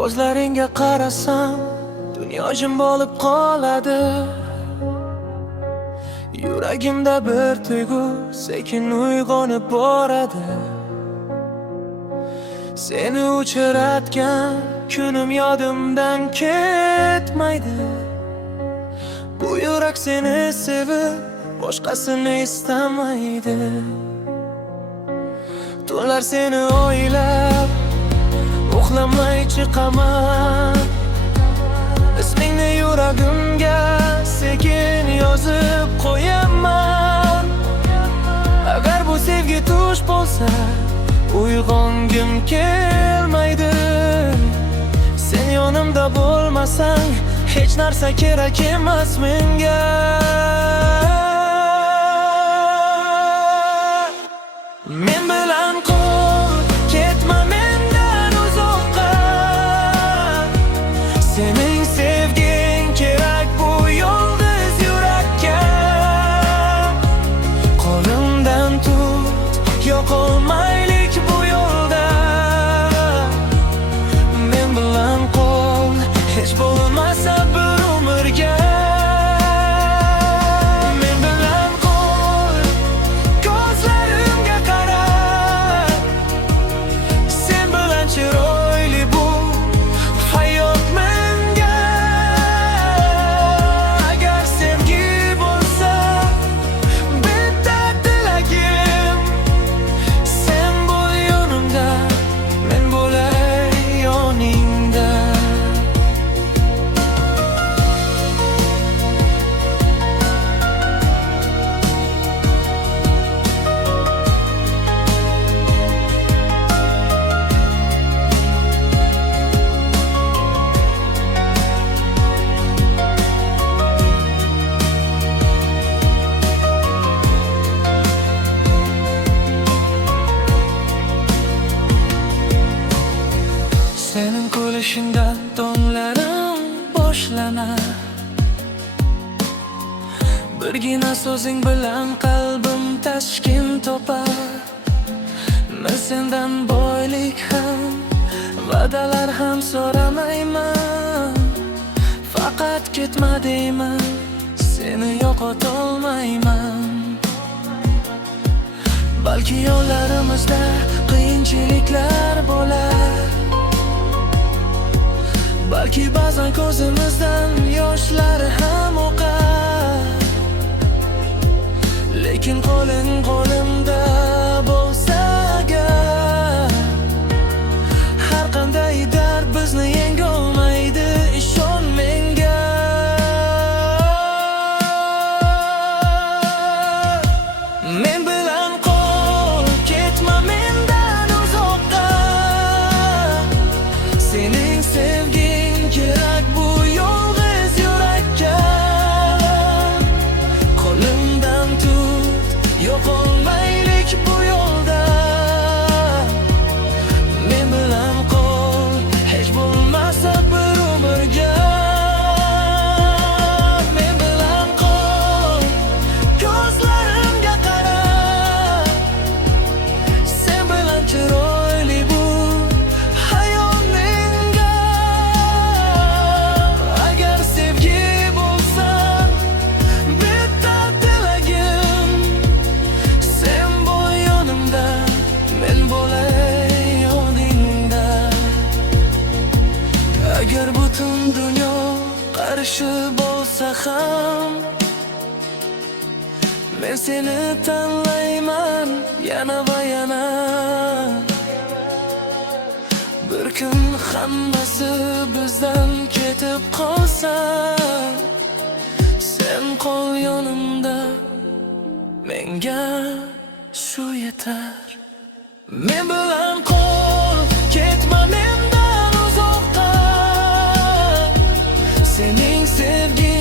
Ko'zlaringga qarasam, dunyo jim bo'lib qoladi. Yuragimda bir tuyg'u sekin uyg'onib boradi. Seni uchratgan kunim yodimdan ketmaydi. Bu yurak seni sevib, boshqasini istamaydi. Tunlar seni o'ylab, uxlamay chiqaman. Ismingni yuragimga sekin yozib qo'yaman. Agar bu sevgi tush bo'lsa, uyg'ongim kelmaydi. Sen yonimda bo'lmasang, hech narsa kerak emas menga. Men bilan qol, ketma mendan uzoqqa. Sening sevging kerak bu yolg'iz yurakka. Qo'limdan tut, yo'qolmaylik bu yo'lda. Men bilan qol, hech bo'lmasa bir umrga. Men bilan qol, ko'zlarimga qara. Sen bilan chiroyli bu hayot menga. Agar sevgi bo'lsa, bitta tilagim. Sen bo'l yonimda, men bo'lay yoningda. Senin kulishingdan tonlarim boshlanar. Birgina so'zing bilan qalbim tashkin topar. Men sendan boylik ham, va'dalar ham so'ramayman. Faqat ketma deyman, seni yo'qotolmayman. Balki yo'llarimizda qiyinchiliklar bo'lar. Balki ba'zan ko'zimizdan yoshlar ham oqar. Lekin qo'ling qo'limda bo'lsa agar, har qanday dard bizni yengolmaydi, ishon menga. Men bilan qol, ketma mendan uzoqqa. Sening sevging kerak bu yolg'iz yurakka. Qo'limdan tut, yo'qolmaylik bu yo'lda. Men bilan qol, hech bo'lmasa bir umrga. Men bilan qol, ko'zlarimga qara. Sen bilan chiroyli bu hayot menga. Agar sevgi bo'lsa, bitta tilagim. Sen bo'l yonimda, men bo'lay yoningda. Agar butun dunyo qarshi bo'lsa ham, men seni tanlayman yana va yana. Bir kun hammasi bizdan ketib qolsa, sen qol yonimda, menga shu yetar. Men bilan qol, ketma mendan uzoqqa. Sening sevging